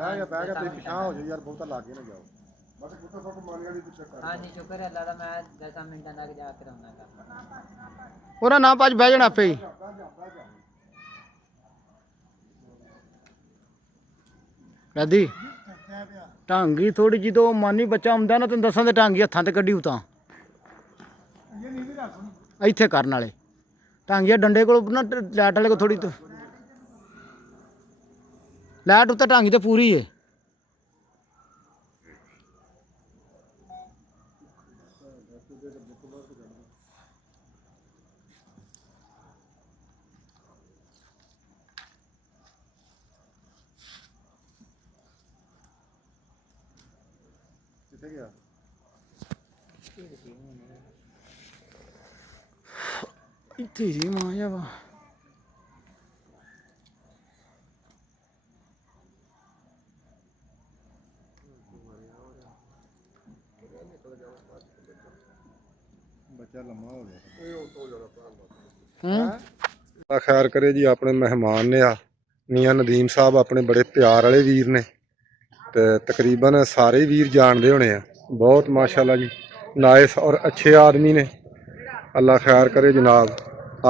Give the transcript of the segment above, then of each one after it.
ਬਹਿ ਗਿਆ ਤੁਸੀਂ ਪਿਛਾਂ ਹੋ ਜਾਓ ਯਾਰ, ਬਹੁਤਾ ਲਾਗੇ ਨਾ ਜਾਓ। ਬਸ ਕੁੱਤਾ ਸੱਪ ਮਾਰੀ ਵਾਲੀ ਪਿੱਛੇ ਕਰ। ਹਾਂਜੀ ਸ਼ੁਕਰ ਹੈ ਅੱਲਾ ਦਾ, ਮੈਂ 10 ਮਿੰਟਾਂ ਤੱਕ ਜਾ ਕੇ ਆਉਣਾ ਕੰਮ। ਉਹਨਾਂ ਨਾ ਭੱਜ ਬਹਿ ਜਾਣਾ ਆਪੇ ਹੀ। ਕਹਦੀ ਢਾਂਗੀ ਥੋੜੀ ਜੀ ਤੋਂ ਮਾਨੀ ਬੱਚਾ ਹੁੰਦਾ ਨਾ, ਤੈਨੂੰ ਦੱਸਾਂ ਤੇ ਢਾਂਗੀ ਹੱਥਾਂ ਤੇ ਕੱਢੀ ਉਤਾਂ ਇੱਥੇ ਕਰਨ ਵਾਲੇ ਢਾਂਗੀਆਂ ਡੰਡੇ ਕੋਲ ਨਾ, ਲੈਟ ਵਾਲੇ ਕੋਲ ਥੋੜੀ ਲੈਟ ਉੱਤੇ ਢਾਂਗੀ ਤੇ ਪੂਰੀ ਹੈ। ਕਿੱਥੇ ਗਿਆ? ਇੱਥੇ ਜੀ ਮਾਂ ਜਾ ਵਾ। ਬੱਚਾ ਲੰਮਾ ਹੋ ਗਿਆ। ਖੈਰ ਕਰੇ ਜੀ। ਆਪਣੇ ਮਹਿਮਾਨ ਨੇ ਆ ਮੀਆਂ ਨਦੀਮ ਸਾਹਿਬ, ਆਪਣੇ ਬੜੇ ਪਿਆਰ ਵਾਲੇ ਵੀਰ ਨੇ ਤੇ ਤਕਰੀਬਨ ਸਾਰੇ ਵੀਰ ਜਾਣਦੇ ਹੋਣੇ ਆ। ਬਹੁਤ ਮਾਸ਼ਾਅੱਲਾ ਜੀ, ਨਾਇਸ ਔਰ ਅੱਛੇ ਆਦਮੀ ਨੇ। ਅੱਲਾ ਖੈਰ ਕਰੇ ਜਨਾਬ।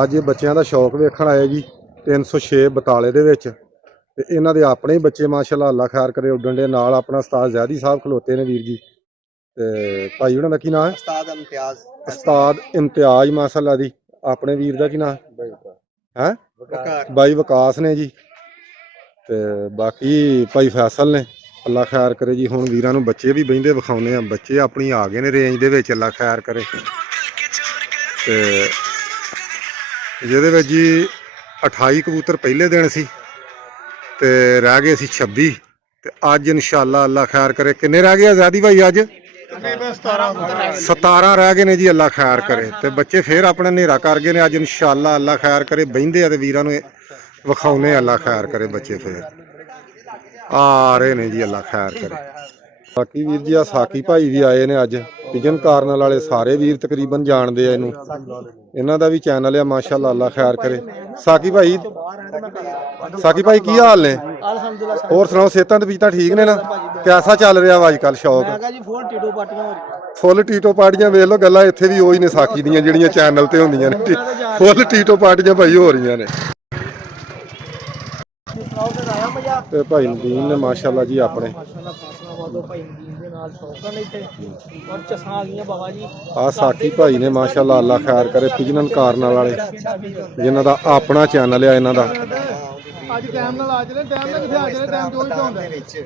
ਅੱਜ ਇਹ ਬੱਚਿਆਂ ਦਾ ਸ਼ੌਕ ਵੇਖਣ ਆਏ ਜੀ 306 ਬਟਾਲੇ ਦੇ ਵਿੱਚ, ਤੇ ਇਹਨਾਂ ਦੇ ਆਪਣੇ ਹੀ ਬੱਚੇ ਮਾਸ਼ਾਅੱਲਾ ਅੱਲਾ ਖੈਰ ਕਰੇ ਉੱਡਣ ਦੇ ਨਾਲ। ਆਪਣਾ ਉਸਤਾਦ ਜ਼ੈਦੀ ਸਾਹਿਬ ਖਲੋਤੇ ਨੇ ਵੀਰ ਜੀ, ਤੇ ਭਾਈ ਉਹਨਾਂ ਦਾ ਕੀ ਨਾਮ ਹੈ? ਉਸਤਾਦ ਇਮਤਿਆਜ਼ ਮਾਸ਼ਾਅੱਲਾ ਦੀ। ਆਪਣੇ ਵੀਰ ਦਾ ਕੀ ਨਾਮ ਹੈ? ਬਾਈ ਵਕਾਸ ਨੇ ਜੀ, ਤੇ ਬਾਕੀ ਭਾਈ ਫੈਸਲ ਨੇ। ਅੱਲਾ ਖੈਰ ਕਰੇ ਜੀ। ਹੁਣ ਵੀਰਾਂ ਨੂੰ ਬੱਚੇ ਵੀ ਬਹਿੰਦੇ ਵਿਖਾਉਂਦੇ ਆ। ਬੱਚੇ ਆਪਣੀ ਆ ਗਏ ਨੇ ਰੇਂਜ ਦੇ ਵਿੱਚ, ਅੱਲਾ ਖੈਰ ਕਰੇ। ਤੇ ਜਿਹਦੇ ਵਿੱਚ ਜੀ 28 ਕਬੂਤਰ ਪਹਿਲੇ ਦਿਨ ਸੀ ਤੇ ਰਹਿ ਗਏ ਸੀ 26, ਤੇ ਅੱਜ ਇਨਸ਼ਾਅੱਲਾ ਅੱਲਾ ਖੈਰ ਕਰੇ ਕਿੰਨੇ ਰਹਿ ਗਏ ਆਜ਼ਾਦੀ ਭਾਈ? ਅੱਜ 17 ਰਹਿ ਗਏ ਨੇ ਜੀ, ਅੱਲਾ ਖੈਰ ਕਰੇ। ਤੇ ਬੱਚੇ ਫੇਰ ਆਪਣਾ ਹਨੇਰਾ ਕਰ ਗਏ ਨੇ। ਅੱਜ ਇਨਸ਼ਾਅੱਲਾ ਅੱਲਾ ਖੈਰ ਕਰੇ ਬਹਿੰਦੇ ਆ ਤੇ ਵੀਰਾਂ ਨੂੰ ਵਿਖਾਉਨੇ ਅੱਲਾ ਖੈਰ ਕਰੇ। ਬੱਚੇ ਫੇਰ ਆ ਰਹੇ ਨੇ ਜੀ, ਅੱਲਾ ਖੈਰ ਕਰੇ। ਬਾਕੀ ਵੀਰ ਜੀ ਆ ਸਾਕੀ ਭਾਈ ਵੀ ਆਏ ਨੇ ਅੱਜ। ਪਿਜਨ ਕਾਰਨਲ ਵਾਲੇ ਸਾਰੇ ਵੀਰ ਤਕਰੀਬਨ ਜਾਣਦੇ ਆ ਇਹਨੂੰ। ਇਹਨਾਂ ਦਾ ਵੀ ਚੈਨਲ ਆ ਮਾਸ਼ਾਅੱਲਾ, ਅੱਲਾ ਖੈਰ ਕਰੇ। ਸਾਕੀ ਭਾਈ ਕੀ ਹਾਲ ਨੇ? ਹੋਰ ਸੁਣਾਓ, ਸਿਹਤਾਂ ਤੇ ਪੀਤਾ ਠੀਕ ਨੇ ਨਾ? ਕਿਹਦਾ ਚੱਲ ਰਿਹਾ ਵਾ ਅੱਜ ਕੱਲ ਸ਼ੌਕ? ਫੁੱਲ ਟੀਟੋ ਪਾਰਟੀਆਂ ਵੇਖ ਲਓ। ਗੱਲਾਂ ਇੱਥੇ ਵੀ ਉਹੀ ਨੇ ਸਾਕੀ ਦੀਆਂ ਜਿਹੜੀਆਂ ਚੈਨਲ ਤੇ ਹੁੰਦੀਆਂ ਨੇ। ਫੁੱਲ ਟੀਟੋ ਪਾਰਟੀਆਂ ਭਾਈ ਹੋ ਰਹੀਆਂ ਨੇ। ਤੇ ਭਾਈ ਨਦੀਮ ਨੇ ਮਾਸ਼ਾਅੱਲਾ ਜੀ ਆਪਣੇ ਆ ਸਾਕੀ ਭਾਈ ਨੇ ਮਾਸ਼ਾਅੱਲਾ ਅੱਲਾ ਖੈਰ ਕਰੇ। ਪਿਜਨਨ ਕਾਰਨਲ ਵਾਲੇ ਜਿਨ੍ਹਾਂ ਦਾ ਆਪਣਾ ਚੈਨਲ ਆ ਇਹਨਾਂ ਦਾ। ਅੱਜ ਟਾਈਮ ਨਾਲ ਆ ਚਲੇ, ਟਾਈਮ ਨਾਲ ਕਿੱਥੇ ਆ ਚਲੇ, ਟਾਈਮ ਤੋਂ ਹੀ ਹੁੰਦਾ ਵਿੱਚ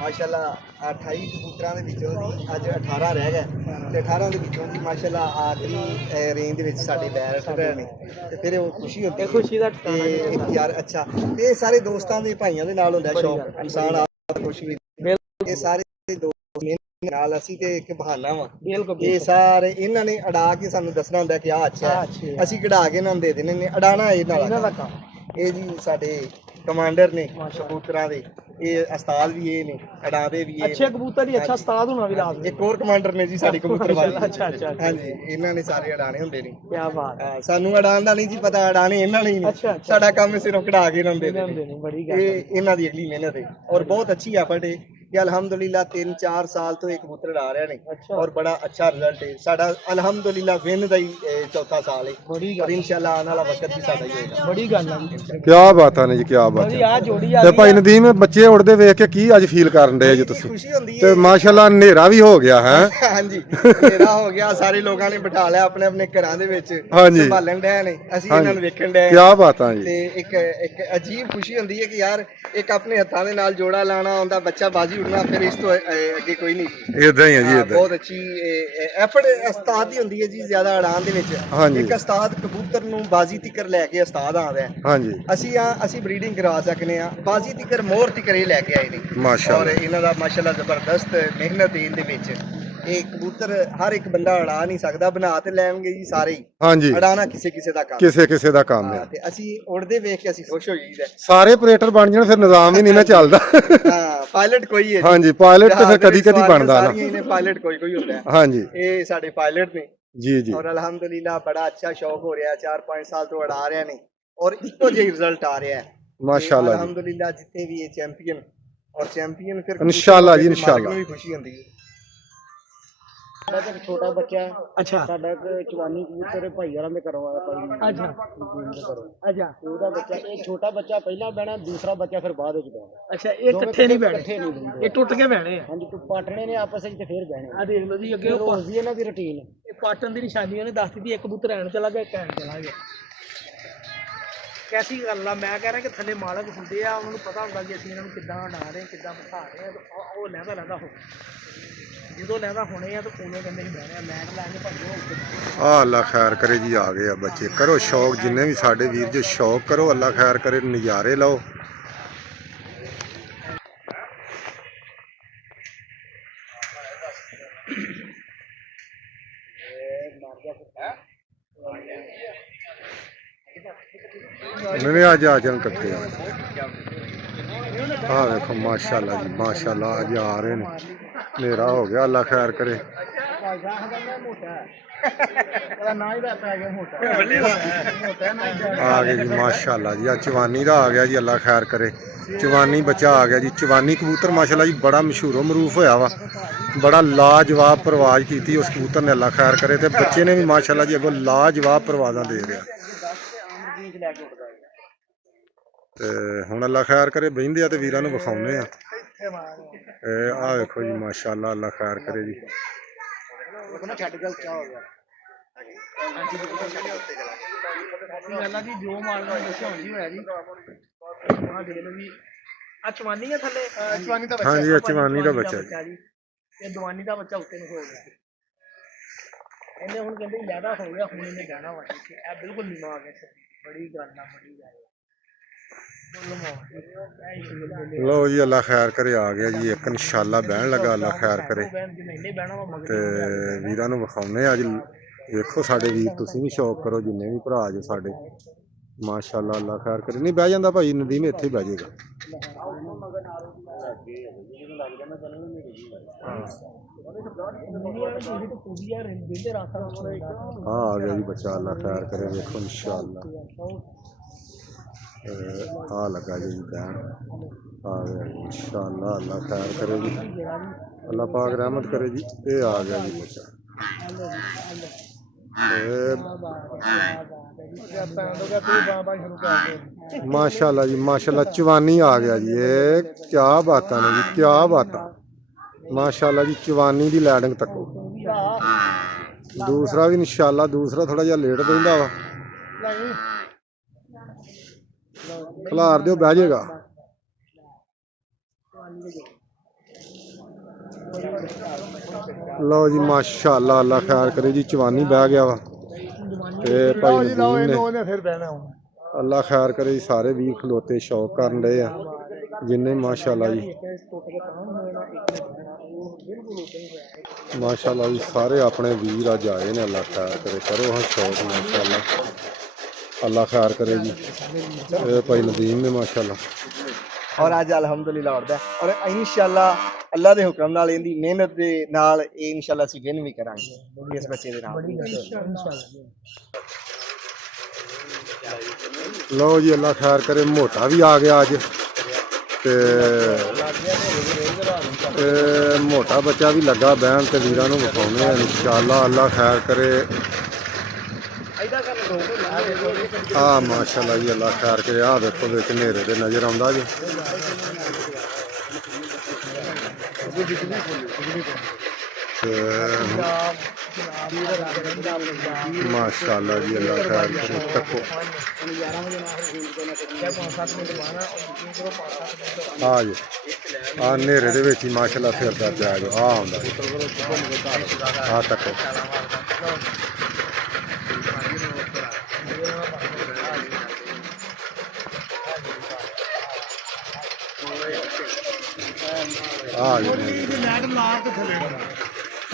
ਮਾਸ਼ਾਅੱਲਾ 28 ਕਬੂਤਰਾਂ ਦੇ ਵਿੱਚੋਂ ਦੀ ਅੱਜ 18 ਰਹਿ ਗਏ, ਤੇ 18 ਦੇ ਵਿੱਚੋਂ ਦੀ ਮਾਸ਼ਾਅੱਲਾ ਆਖਰੀ ਰੇਂਜ ਦੇ ਵਿੱਚ ਸਾਡੇ ਬੈਰਟ ਰਹੇ ਨੇ। ਤੇ ਫਿਰ ਉਹ ਖੁਸ਼ੀ ਹੁੰਦੀ, ਖੁਸ਼ੀ ਦਾ ਇੱਕ ਯਾਰ ਅੱਛਾ। ਤੇ ਇਹ ਸਾਰੇ ਦੋਸਤਾਂ ਦੇ ਭਾਈਆਂ ਦੇ ਨਾਲ ਹੁੰਦਾ ਸ਼ੌਕ, ਇਨਸਾਨ ਆਪ ਖੁਸ਼ ਵੀ। ਇਹ ਸਾਰੇ ਦੋਸਤ ਨਾਲ ਅਸੀਂ ਤੇ ਇੱਕ ਬਹਾਨਾ ਵਾ। ਇਹ ਸਾਰੇ ਇਹਨਾਂ ਨੇ ਅੜਾ ਕੇ ਸਾਨੂੰ ਦੱਸਣਾ ਹੁੰਦਾ ਕਿ ਆਹ ਅੱਛਾ, ਅਸੀਂ ਕਢਾ ਕੇ ਇਹਨਾਂ ਨੂੰ ਦੇ ਦੇਣੇ ਨੇ। ਅਡਾਣਾ ਇਹਨਾਂ ਦਾ ਕੰਮ। ਇਹ ਜੀ ਸਾਡੇ ਕਮਾਂਡਰ ਨੇ ਕਬੂਤਰਾਂ ਦੇ, ਇਹ ਉਸਤਾਦ ਵੀ ਇਹ ਨੇ, ਅਡਾਦੇ ਵੀ ਇਹ ਅੱਛੇ ਕਬੂਤਰ ਹੀ ਅੱਛਾ ਉਸਤਾਦ ਹੋਣਾ ਵੀ ਲਾਜ਼ਮੀ। ਇੱਕ ਹੋਰ ਕਮਾਂਡਰ ਨੇ ਜੀ ਸਾਡੇ ਕਬੂਤਰ ਵਾਲੇ। ਅੱਛਾ ਅੱਛਾ ਹਾਂਜੀ, ਇਹਨਾਂ ਨੇ ਸਾਰੇ ਅਡਾਣੇ ਹੁੰਦੇ ਨੇ। ਕੀ ਬਾਤ। ਸਾਨੂੰ ਅਡਾਣ ਦਾ ਨਹੀਂ ਜੀ ਪਤਾ, ਅਡਾਣੇ ਇਹਨਾਂ ਨੇ ਹੀ ਨੇ। ਸਾਡਾ ਕੰਮ ਸਿਰਫ ਕਢਾ ਕੇ ਇਹਨਾਂ ਨੂੰ ਦੇ ਦੇਣੇ। ਬੜੀ ਗੱਲ ਇਹ ਇਹਨਾਂ ਦੀ ਅਗਲੀ ਮਿਹਨਤ ਹੈ ਔਰ ਬਹੁਤ ਅੱਛੀ ਐਫਰਟ ਹੈ ਕਿ ਅਲਹਮਦੁਲਿਲਾ 3-4 ਸਾਲ ਤੋਂ ਇਹ ਕਬੂਤਰ ਉਡਾ ਰਹੇ ਨੇ ਔਰ ਬੜਾ ਅੱਛਾ ਰਿਜ਼ਲਟ ਹੈ ਸਾਡਾ। ਅਲਹਮਦੁਲਿਲਾ ਵਿਨ ਦਾ ਹੀ ਚੌਥਾ ਸਾਲ ਹੈ ਔਰ ਇਨਸ਼ਾਅੱਲਾ ਆਉਣ ਵਾਲਾ ਵਕਤ ਵੀ ਸਾਡਾ ਹੀ ਹੋਏਗਾ। ਬੜੀ ਗੱਲ ਹੈ। ਕੀ ਬਾਤਾਂ ਨੇ ਜੀ, ਕੀ ਬਾਤ ਹੈ। ਤੇ ਭਾਈ ਨਦੀਮ ਬੱਚੇ ਉੜਦੇ ਵੇਖ ਕੇ ਕੀ ਅੱਜ ਫੀਲ ਕਰਨ ਡਏ ਜੀ ਤੁਸੀਂ? ਖੁਸ਼ੀ ਹੁੰਦੀ ਹੈ। ਤੇ ਮਾਸ਼ਾਅੱਲਾ ਹਨੇਰਾ ਵੀ ਹੋ ਗਿਆ ਹੈ। ਹਾਂਜੀ, ਹਨੇਰਾ ਹੋ ਗਿਆ। ਸਾਰੇ ਲੋਕਾਂ ਨੇ ਬਿਠਾ ਲਿਆ ਆਪਣੇ ਆਪਣੇ ਘਰਾਂ ਦੇ ਵਿੱਚ, ਸੰਭਾਲਣ ਡਏ ਨੇ, ਅਸੀਂ ਇਹਨਾਂ ਨੂੰ ਵੇਖਣ ਡਏ। ਕੀ ਬਾਤਾਂ ਜੀ। ਤੇ ਇੱਕ ਅਜੀਬ ਖੁਸ਼ੀ ਹੁੰਦੀ ਹੈ ਕਿ ਯਾਰ ਇੱਕ ਆਪਣੇ ਹੱਥਾਂ ਦੇ ਨਾਲ ਜੋੜਾ ਲਾਣਾ ਹੁੰਦਾ, ਬੱਚਾ ਬਾਜੀ ਉਡਣਾ, ਫਿਰ ਇਸ ਤੋਂ ਅੱਗੇ ਕੋਈ ਨਹੀਂ। ਇਦਾਂ ਹੀ ਹੈ ਜੀ, ਇਦਾਂ ਬਹੁਤ ਅੱਛੀ ਐਫਰਟ ਉਸਤਾਦ ਦੀ ਹੁੰਦੀ ਹੈ ਜੀ ਜ਼ਿਆਦਾ ਉਡਾਣ ਦੇ ਵਿੱਚ। ਇੱਕ ਉਸਤਾਦ ਕਬੂਤਰ ਨੂੰ ਬਾਜੀ ਤਿਕਰ ਲੈ ਕੇ ਉਸਤਾਦ ਆਉਂਦਾ ਹੈ। ਹਾਂਜੀ, ਅਸੀਂ ਬਰੀਡਿੰਗ ਕਰਵਾ ਸਕਨੇ ਆ। ਬਾਜੀ ਤਿਕਰ ਮੋਹਰ ਤਿਕਰ ਇਹ ਲੈ ਕੇ ਆਏ ਨੇ ਮਾਸ਼ਾਅੱਲਾ। ਔਰ ਇਹਨਾਂ ਦਾ ਮਾਸ਼ਾਅੱਲਾ ਜ਼ਬਰਦਸਤ ਮਿਹਨਤ ਇਹਦੇ ਵਿੱਚ। ਇਹ ਕਬੂਤਰ ਹਰ ਇੱਕ ਬੰਦਾ ਉਡਾ ਨਹੀਂ ਸਕਦਾ, ਬਣਾ ਤੇ ਲੈਣਗੇ ਜੀ ਸਾਰੇ ਹੀ। ਹਾਂਜੀ, ਉਡਾਣਾ ਕਿਸੇ ਦਾ ਕੰਮ, ਕਿਸੇ ਦਾ ਕੰਮ ਹੈ। ਤੇ ਅਸੀਂ ਉੜਦੇ ਵੇਖ ਕੇ ਅਸੀਂ ਖੁਸ਼ ਹੋ ਜਾਈਦਾ। ਸਾਰੇ ਆਪਰੇਟਰ ਬਣ ਜਾਣ ਫਿਰ ਨਿਜ਼ਾਮ ਹੀ ਨਹੀਂ ਨਾ ਚੱਲਦਾ। ਹਾਂ, ਪਾਇਲਟ ਕੋਈ ਹੈ। ਹਾਂਜੀ, ਪਾਇਲਟ ਤੇ ਫਿਰ ਕਦੀ ਬਣਦਾ ਨਾ। ਇਹਨੇ ਪਾਇਲਟ ਕੋਈ ਹੁੰਦਾ ਹੈ। ਹਾਂਜੀ, ਇਹ ਸਾਡੇ ਪਾਇਲਟ ਨੇ ਜੀ ਜੀ। ਔਰ ਅਲਹਮਦੁਲਿਲਾ ਬੜਾ ਅੱਛਾ ਸ਼ੌਕ ਹੋ ਰਿਹਾ। 4-5 ਸਾਲ ਤੋਂ ਉਡਾ ਰਹੇ ਨੇ ਔਰ ਇੱਕੋ ਜਿਹੀ ਰਿਜ਼ਲਟ ਆ ਰਿਹਾ ਹੈ ਮਾਸ਼ਾਅੱਲਾ। ਅਲਹਮਦੁਲਿਲਾ ਜਿੱਥੇ ਵੀ ਇਹ ਚੈਂਪੀਅਨ ਔਰ ਚੈਂਪੀਅਨ ਫਿਰ इंशाल्लाह जी, मालिक इंशाल्लाह। ਨੂੰ ਵੀ ਖੁਸ਼ੀ ਹੁੰਦੀ ਹੈ। ਸਾਡਾ ਇੱਕ ਛੋਟਾ ਬੱਚਾ ਅੱਛਾ ਸਾਡਾ ਇੱਕ ਚਵਾਨੀ ਕਬੂਤਰ ਭਾਈ ਵਾਲਾਂ ਦੇ ਘਰੋਂ ਆਇਆ ਭਾਈ ਅੱਛਾ ਦੇ ਘਰੋਂ। ਅੱਛਾ ਉਹਦਾ ਬੱਚਾ, ਇਹ ਛੋਟਾ ਬੱਚਾ ਪਹਿਲਾਂ ਬਹਿਣਾ, ਦੂਸਰਾ ਬੱਚਾ ਫਿਰ ਬਾਅਦ ਵਿੱਚ ਬਹਿਣਾ। ਅੱਛਾ ਇਹ ਇਕੱਠੇ ਨਹੀਂ ਬੈਠੇ ਇਕੱਠੇ ਨਹੀਂ ਬਹਿੰਦੇ। ਇਹ ਟੁੱਟ ਕੇ ਬਹਿਣੇ ਆ ਹਾਂਜੀ, ਤੂੰ ਪਾਟਣੇ ਨੇ ਆਪਸ ਵਿੱਚ ਤੇ ਫਿਰ ਬਹਿਣੇ। ਆ ਦੇਖ ਲਓ ਜੀ ਅੱਗੇ ਇਹ ਉਹ ਰੋਜ਼ ਦੀ ਇਹਨਾਂ ਦੀ ਰੁਟੀਨ। ਇਹ ਪਾਟਣ ਦੀ ਨਿਸ਼ਾਨੀ ਉਹਨੇ ਦੱਸ ਦਿੱਤੀ ਇੱਕ ਕਬੂਤਰ ਐਨ ਚਲਾ ਗਿਆ ਇੱਕ ਐਨ ਚਲਾ ਗਿਆ ਕੈਸੀ ਗੱਲ ਆ ਮੈਂ ਕਹਿ ਰਿਹਾ ਕਿ ਥੱਲੇ ਮਾਲਕ ਹੁੰਦੇ ਆ ਉਹਨਾਂ ਨੂੰ ਪਤਾ ਹੁੰਦਾ ਕਿ ਅਸੀਂ ਇਹਨਾਂ ਨੂੰ ਕਿੱਦਾਂ ਉਡਾ ਰਹੇ ਕਿੱਦਾਂ ਬਿਠਾ ਰਹੇ ਆ ਤੇ ਉਹ ਲਹਿਦਾ ਹੋ ਜਦੋਂ ਲਹਿਦਾ ਹੋਣੇ ਆ ਤਾਂ ਉਦੋਂ ਕਹਿੰਦੇ ਨਹੀਂ ਬਹਿਣੇ ਆ ਲੈਣ ਲੈ ਕੇ ਭੱਜੋ ਉੱਤੇ ਆ ਅੱਲਾ ਖੈਰ ਕਰੇ ਜੀ, ਆ ਗਏ ਆ ਬੱਚੇ। ਕਰੋ ਸ਼ੌਕ, ਜਿੰਨੇ ਵੀ ਸਾਡੇ ਵੀਰ ਜੇ ਸ਼ੌਕ ਕਰੋ, ਅੱਲਾ ਖੈਰ ਕਰੇ, ਨਜ਼ਾਰੇ ਲਓ। नहीं आज आ जान इकट्ठे हाँ देखो माशाल्लाह जी माशाल्लाह आज आ रहे हैं। हनेरा हो गया, अल्लाह खैर करे। आ गए जी माशाल्लाह जी, आज चवानी का आ गया जी, अल्लाह खैर करे। चवानी बच्चा आ गया जी, चवानी कबूतर माशाल्लाह जी बड़ा मशहूर मरूफ होया वा, बड़ा लाजवाब परवाज की उस कबूतर ने, अल्लाह खैर करे। तो बच्चे ने भी माशाल्लाह जी अगों लाजवाब परवाजा दे रहा। ਤੇ ਹੁਣ ਅੱਲਾ ਖੈਰ ਕਰੇ, ਬਹਿੰਦੇ ਆ ਤੇ ਵੀਰਾਂ ਨੂੰ ਵਿਖਾਉਂਦੇ ਆ। ਆਹ ਵੇਖੋ ਜੀ ਮਾਸ਼ਾਅੱਲਾ, ਅੱਲਾ ਖੈਰ ਕਰੇ ਜੀ। ਗੱਲ ਆ ਜੀ ਜੋ ਮਾਲ ਨੂੰ ਦੱਸਿਆ ਹੁੰਦੀ ਹੋਇਆ ਜੀ ਆਹ ਦੇਖ ਲਓ ਜੀ ਆ ਚਵਾਨੀ ਆ ਥੱਲੇ ਚਵਾਨੀ ਦਾ ਬੱਚਾ। ਹਾਂਜੀ ਇਹ ਚਵਾਨੀ ਦਾ ਬੱਚਾ ਜੀ, ਇਹ ਦਵਾਨੀ ਦਾ ਬੱਚਾ ਉੱਤੇ ਨੂੰ ਹੋ ਗਿਆ। ਇਹਨੇ ਹੁਣ ਕਹਿੰਦੇ ਲੈਦਾ ਹੋ ਗਿਆ, ਹੁਣ ਇਹਨੇ ਗਾਣਾ ਵਾ ਇਹ ਬਿਲਕੁਲ ਨੀਵਾਂ ਆ ਗਿਆ। ਬੜੀ ਗੱਲ ਆ, ਬੜੀ ਗੱਲ। लो जी अल्लाह खैर करे, आ गया जी एक इंशाल्लाह बहन लगा, अल्लाह खैर करे। ते वीरां नूं विखाउने अज वेखो साडे वीर, तुसीं भी शौक करो जिन्ने भी भरा जो साडे माशाल्लाह, अल्लाह खैर करे। नहीं बह जांदा भाई नदीम, इत्थे ही बह जाएगा। हाँ आ गया जी बच्चा, अल्लाह खैर करे। वेखो इंशाल्लाह आ लगा जी बहन आ गया जी इंशाअल्लाह, अल्लाह खैर करे जी, अल्लाह पाक रहमत करे जी। ये आ गया जी बच्चा, माशाल्लाह जी माशाल्लाह, चवानी आ गया जी। ये क्या बात ने जी, क्या बात माशाल्लाह जी। चवानी की लैडिंग तको, दूसरा भी इंशाअल्लाह, दूसरा थोड़ा जिहा लेट बहिंदा वा, खलार दिओ बह जाएगा। लो जी माशाअल्लाह, अल्लाह खैर करे जी, चवानी बह गया वा। ते भाई नदीम ने अल्लाह खैर करे जी, सारे वीर खलोते शौक कर रहे हैं जिन्ने माशाअल्लाह जी माशाअल्लाह जी, सारे अपने वीर अज आए ने, अल्लाह खैर करे। करो हाँ शौक माशाअल्लाह, अल्लाह खैर करे जी। भाई नदीम ने माशाअल्लाह और अज अलहमदुलिल्लाह उड़दा और इंशाअल्लाह अल्लाह के हुक्म नाल इहदी मेहनत दे नाल इंशाअल्लाह असीं विन भी करांगे इस बच्चे दे नाल। लो जी अल्लाह खैर करे, मोटा भी आ गया अज। ते मोटा बच्चा भी लगा बहन, ते वीरां नूं विखाउने इंशाअल्लाह, अल्लाह खैर करे। हाँ माशाअल्लाह जी, अल्लाह खैर करे। आ देखो बिच नेरे दे नजर आउंदा जी। माशाअल्लाह जी, अल्लाह खैर करे। तको आ जी आ नेरे दे विच ही माशाअल्लाह फिरदा पिया जो आ आउंदा आ तको।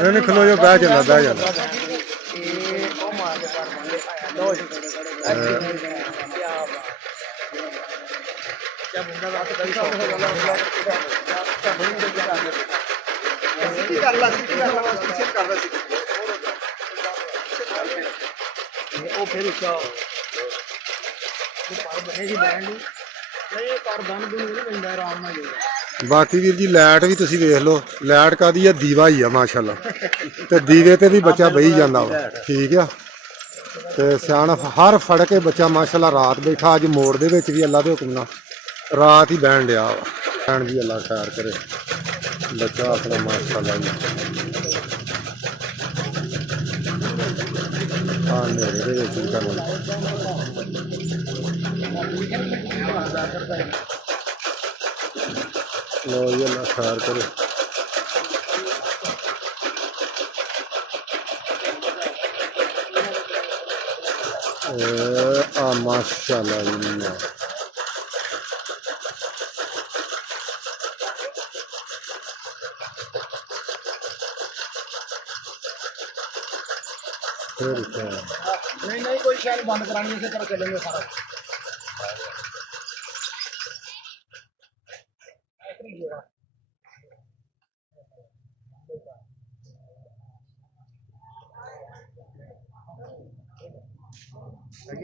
नहीं खलो जो बह जाता, बह जाता। आराम ਬਾਕੀ ਵੀਰ ਜੀ ਲਾਈਟ ਵੀ ਤੁਸੀਂ ਵੇਖ ਲਓ, ਲਾਈਟ ਕਾਦੀ ਆ, ਦੀਵਾ ਹੀ ਆ ਮਾਸ਼ਾਅੱਲਾ। ਤੇ ਦੀਵੇ ਤੇ ਵੀ ਬੱਚਾ ਬਹੀ ਜਾਂਦਾ ਵਾ, ਠੀਕ ਆ। ਤੇ ਸਿਆਣਾ ਹਰ ਫੜ ਕੇ ਬੱਚਾ ਮਾਸ਼ਾਅੱਲਾ ਰਾਤ ਬੈਠਾ, ਅੱਜ ਮੋੜ ਦੇ ਵਿੱਚ ਵੀ ਅੱਲਾ ਦੇ ਹੁਕਮ ਨਾਲ ਰਾਤ ਹੀ ਬਹਿਣ ਡਿਆ ਵਾ। ਭੈਣ ਜੀ ਅੱਲਾ ਖੈਰ ਕਰੇ, ਬੱਚਾ ਆਪਣਾ ਮਾਸ਼ਾਅੱਲਾ ਜੀ। ਆ ਨੇੜੇ ਦੇ ਵਿੱਚ ਵੀ ਕਰਨਾ ਲੋ ਜੀ, ਅੱਲਾ ਖੈਰ ਕਰੇ। ਆ ਮਾਸ਼ਾਅੱਲਾ ਜੀ। नहीं कोई शायद बंद करानी इसी तरह चलेंगे सारा।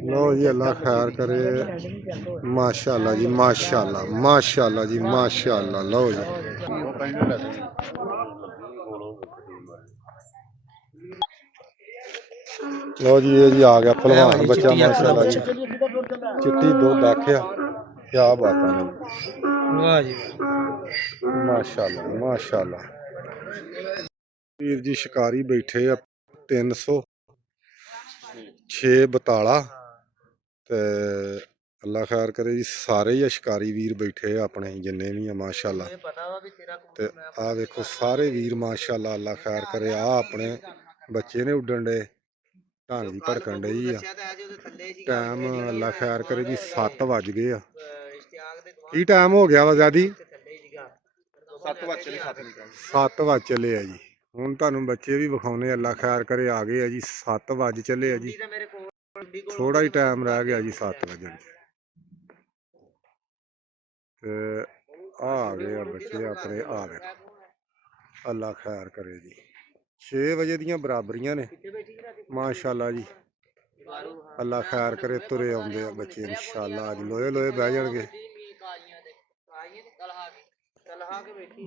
लो जी, अल्लाह खैर करे। माशाअल्लाह जी, माशाअल्लाह, माशाअल्लाह जी, माशाअल्लाह। लो जी, लो जी, ये जी आ गया पहलवान बच्चा माशाअल्लाह जी। चिट्टी दुध आख्या, क्या बात है माशाअल्लाह, माशाअल्लाह। वीर जी शिकारी बैठे आ 306 बताला ते अल्लाह खैर करे जी। सारे ही शिकारी वीर बैठे अपने जिन्ने भी है माशाअल्लाह। ते आ देखो सारे वीर माशाअल्लाह, अल्लाह खैर करे। आ अपने बच्चे ने उड्डन डे, ढंग दी भड़कन डई आ। टाइम अल्लाह खैर करे जी 7 बज गए आ। की टाइम हो गया वा ज़्यादा 7 वज चले आ जी। हुण तुहानूं बच्चे भी विखाउने, अल्लाह खैर करे। आ गए आ जी, 7 वज चले आ जी। थोड़ा ही टाइम रह गया जी 7 वजन। आ गए बच्चे अपने। आ देखो, अल्लाह खैर करे जी। 6 बजे दियां बराबरियां ने माशाअल्लाह जी। अल्लाह खैर करे, तुरे आउंदे आ बच्चे इंशाअल्लाह। अज लोए लोए बह जाणगे।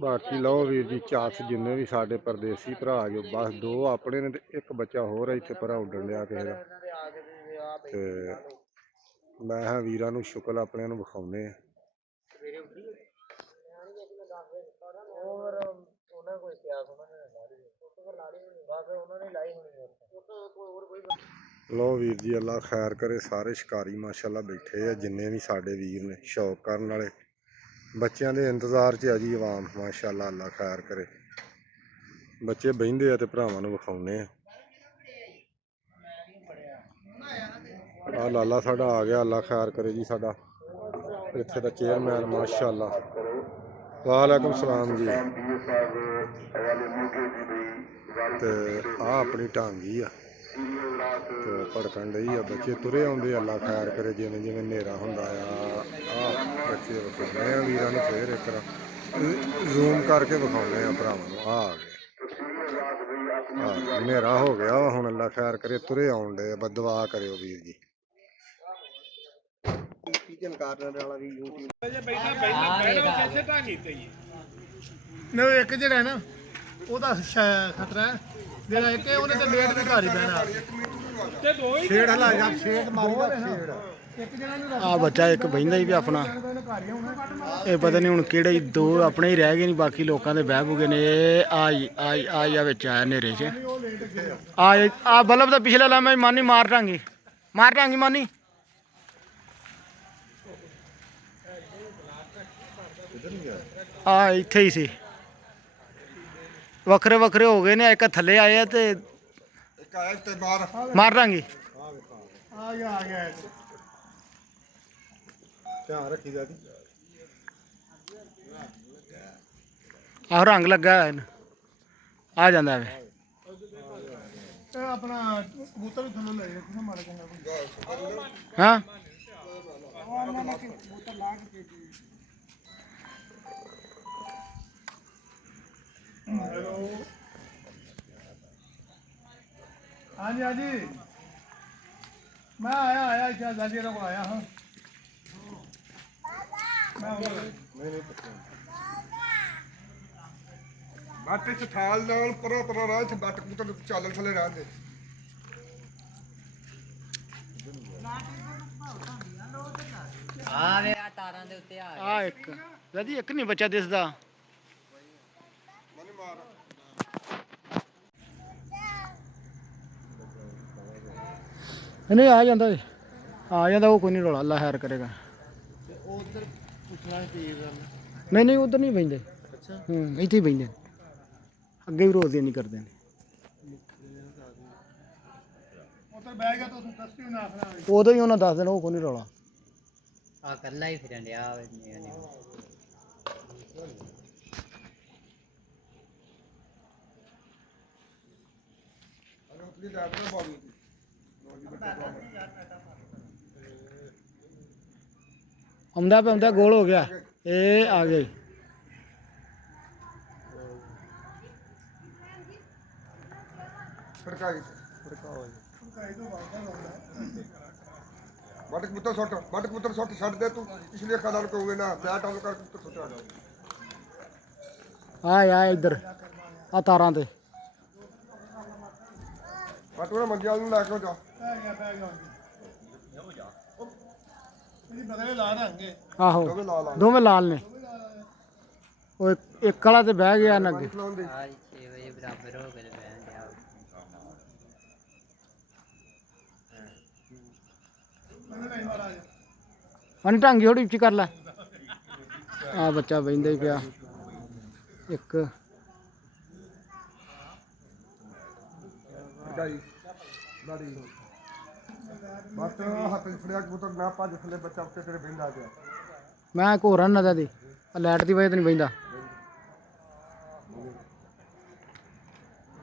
बाकी लो वीर जी, चास जिन्ने भी साडे परदेसी भरा जो बस 2 अपने ने ते एक बच्चा होर इत्थे भरा उड्डन लिया किसे दा। ते मैं वीरां नूं शुक्ल अपने नूं विखाउने आ। लो वीर जी, अल्लाह खैर करे। सारे शिकारी माशाअल्लाह बैठे आ जिन्ने भी साडे वीर ने शौक करन वाले। बच्चों के इंतजार च है जी आवाम माशाअल्लाह, अल्लाह खैर करे। बच्चे बहिंदे आ ते भरावां नूं विखाउने आ। लाला साडा आ गया, अल्लाह खैर करे जी। साडा इत्थे दा चेयरमैन माशाअल्लाह। वालेकुम सलाम जी। ते आ अपनी टांगी आ ते भड़कन डई आ। बच्चे तुरे आउंदे, अल्लाह खैर करे। जिवें जिवें नेरा हुंदा आ बच्चे विखाउने आ वीरां नूं। फिर इक जूम करके विखाउने आ भरावां नूं। आ गए, नेरा हो गया हुण। अल्लाह खैर करे, तुरे आउण डे। बस दुआ करियो वीर जी। नहीं एक जड़ा है ना ਉਹਦਾ ਖਤਰਾ ਹੈ ਜਿਹੜਾ ਇੱਕ ਉਹਨੇ ਤੇ ਲੇਟ ਵੀ ਘਰ ਹੀ ਬਹਿਣਾ ਤੇ ਦੋ ਹੀ ਛੇੜ ਹਲਾ ਜਾ ਛੇੜ ਮਾਰੀਦਾ ਛੇੜ ਇੱਕ ਜਣਾ ਨੂੰ ਆ ਬੱਚਾ ਇੱਕ ਬਹਿੰਦਾ ਹੀ ਵੀ ਆਪਣਾ। ਇਹ ਪਤਾ ਨਹੀਂ ਹੁਣ ਕਿਹੜੇ 2 ਆਪਣੇ ਹੀ ਰਹਿ ਗਏ, ਨਹੀਂ ਬਾਕੀ ਲੋਕਾਂ ਦੇ ਬਹਿ ਬੂਗੇ ਨੇ। ਆ ਵਿੱਚ ਆਇਆ ਹਨੇਰੇ 'ਚ। ਆ ਬਲਬ ਦਾ ਪਿਛਲੇ ਲਾਮਾ ਮਾਨੀ ਮਾਰ ਦਾਂਗੀ ਮਾਨੀ। ਆ ਇੱਥੇ ਹੀ ਸੀ, ਵੱਖਰੇ ਵੱਖਰੇ ਹੋ ਗਏ ਨੇ। ਇੱਕ ਥੱਲੇ ਆਏ ਆ ਤੇ ਮਾਰ ਦਾਂਗੀ। ਆ ਗਿਆ ਧਿਆਨ ਰੱਖੀ ਦਾ ਜੀ। ਆਹ ਰੰਗ ਲੱਗਾ ਆ ਜਾਂਦਾ ਵੇ। ਇਹ ਆਪਣਾ ਕਬੂਤਰ ਵੀ ਥੱਲੇ ਲੈ ਜਾ ਮਾਰ ਕੇ ਹਾਂ ਕਬੂਤਰ ਲਾ ਕੇ हेलो हाँ जी मैं आया क्या दादी को आया हाँ मैं ਬਾਟੇ ਚ ਥਾਲ ਨਾਲ ਪਰੋ ਰਾਹ ਚ ਬੱਟ ਕਬੂਤਰ ਚਾਲਣ ਥੱਲੇ ਰਹਿੰਦੇ। ਆ ਵੇ ਆ ਤਾਰਾਂ ਦੇ ਉੱਤੇ ਆ ਆ ਇੱਕ ਦਾਦੀ ਇੱਕ ਨਹੀਂ ਬੱਚਾ ਦਿਸਦਾ। ਮਨੀ ਮਾਰ ਨਹੀਂ ਆ ਜਾਂਦਾ ਏ, ਆ ਜਾਂਦਾ ਉਹ ਕੋਈ ਨਹੀਂ ਰੌਲਾ, ਅੱਲਾ ਖੈਰ ਕਰੇਗਾ। ਉਧਰ ਪੁੱਛਣਾ ਕੀ ਗੱਲ ਨਹੀਂ ਨਹੀਂ ਉਧਰ ਨਹੀਂ ਬੈਂਦੇ। ਅੱਛਾ ਇੱਥੇ ਹੀ ਬੈਂਦੇ, ਅੱਗੇ ਵੀ ਰੋਜ਼ ਨਹੀਂ ਕਰਦੇ ਨੇ। ਉਧਰ ਬਹਿ ਗਿਆ ਤਾਂ ਤੂੰ ਦੱਸ ਕਿਉਂ ਨਾ ਆਖਣਾ ਉਦੋਂ ਹੀ ਉਹਨਾਂ ਦੱਸ ਦੇਣਾ, ਉਹ ਕੋਈ ਨਹੀਂ ਰੌਲਾ। ਆ ਕੱਲਾ ਹੀ ਫਿਰਨ ਡਿਆ ਵੇ ਨਹੀਂ ਆਪਣੀ ਲੈਟ ਨਾਲ ਬਾਲ ਦਿੱਤੀ। ਆਉਂਦਾ ਪਿਆ ਆਉਂਦਾ, ਗੋਲ ਹੋ ਗਿਆ, ਇਹ ਆ ਗਏ। ਫੜਕਾਈ ਬੱਟ ਕਬੂਤਰ ਸੁੱਟ ਛੱਡ ਦੇ ਤੂੰ, ਪਿਛਲੀ ਅੱਖਾਂ ਨਾਲ ਕਹੋਗੇ ਨਾ ਮੈਂ ਟਾਲ ਕਰ ਕਬੂਤਰ ਸੁੱਟਿਆ ਜਾ। ਆ ਇੱਧਰ ਆ ਤਾਰਾਂ ਤੇ। ਬੱਟ ਉਹ ਮੰਜੇ ਵਾਲ ਨੂੰ ਲੈ ਕੇ ਜਾ। ਬਦਲੇ ਲਾ ਦਾਂਗੇ ਆਹੋ ਦੋਵੇਂ ਲਾ ਲਾ ਦੋਵੇਂ ਲਾਲ ਨੇ। ਉਹ ਇੱਕ ਵਾਲਾ ਤੇ ਬਹਿ ਗਿਆ ਨਾ ਅੱਗੇ। ਖਲਾਉਣ ਦੇ ਆ 6 ਵਜੇ ਬਰਾਬਰ ਹੋ ਕੇ ਤੇ ਬਹਿਣ ਡਿਆ ਵੇ। ਹਣੀ ਢੰਗੀ ਥੋੜੀ ਉੱਚੀ ਕਰ ਲੈ। ਆ ਬੱਚਾ ਬਹਿੰਦਾ ਹੀ ਪਿਆ ਇੱਕ। ਫੜਕਾਈ ਬਾੜੀ ਬੱਟ ਹੱਥ 'ਚ ਫੜਿਆ ਕਬੂਤਰ ਨਾ ਭੱਜ ਥੱਲੇ, ਬੱਚਾ ਉੱਤੇ ਤੇਰੇ ਬਹਿੰਦਾ ਪਿਆ। ਮੈਂ ਘੋਰਨ ਨਾ ਦੀ ਲਾਈਟ ਦੀ ਵਜ੍ਹਾ ਤੇ ਨਹੀਂ ਬਹਿੰਦਾ।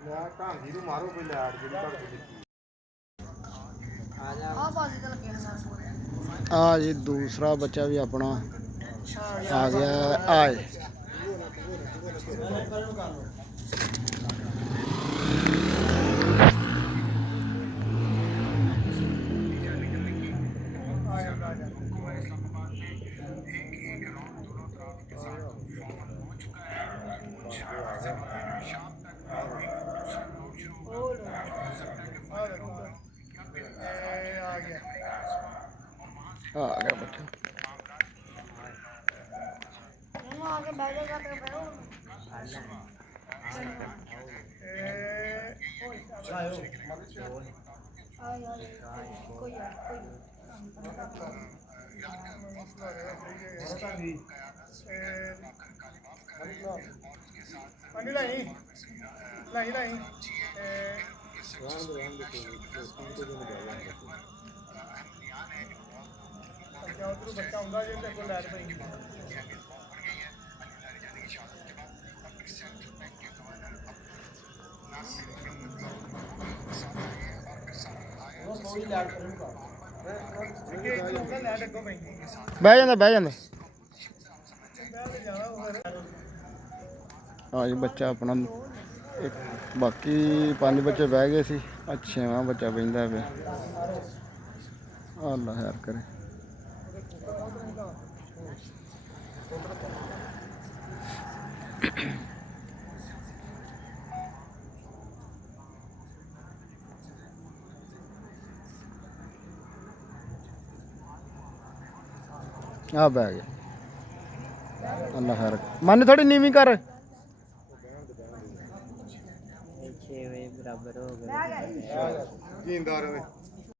ਲੈ ਢਾਂਗੀ ਨੂੰ ਮਾਰੋ ਕੋਈ ਲੈਟ ਜਿਹੜੀ ਘੜ ਕੇ ਦਿੱਤੀ। ਆ ਜਾ ਆ ਜੀ ਦੂਸਰਾ ਬੱਚਾ ਵੀ ਆਪਣਾ ਆ ਗਿਆ। ਆਏ ਆ ਗਿਆ ਬੱਚਾ। ਪਾਣੀ ਲਾਈ ਲਾਈ ਲਾਈ ਬੱਚਾ ਹੁੰਦਾ ਜੇ ਤੇ ਕੋਲ ਲੈਟ ਪਈ। ਬਹਿ ਜਾਂਦਾ ਬਹਿ ਜਾਂਦਾ। ਆ ਜੀ ਬੱਚਾ ਆਪਣਾ ਇੱਕ, ਬਾਕੀ 5 ਬੱਚੇ ਬਹਿ ਗਏ ਸੀ। ਆ 6ਵਾਂ ਬੱਚਾ ਬਹਿੰਦਾ ਪਿਆ। ਅੱਲਾ ਖੈਰ ਕਰੇ। ਆ ਬਹਿ ਗਿਆ। ਅੱਲਾ ਖੈਰ ਮਨ ਥੋੜੀ ਨੀਵੀਂ ਕਰ। 6 ਵਜੇ ਬਰਾਬਰ ਹੋ ਗਏ। ਜੀਂਦਾਰ ਨੇ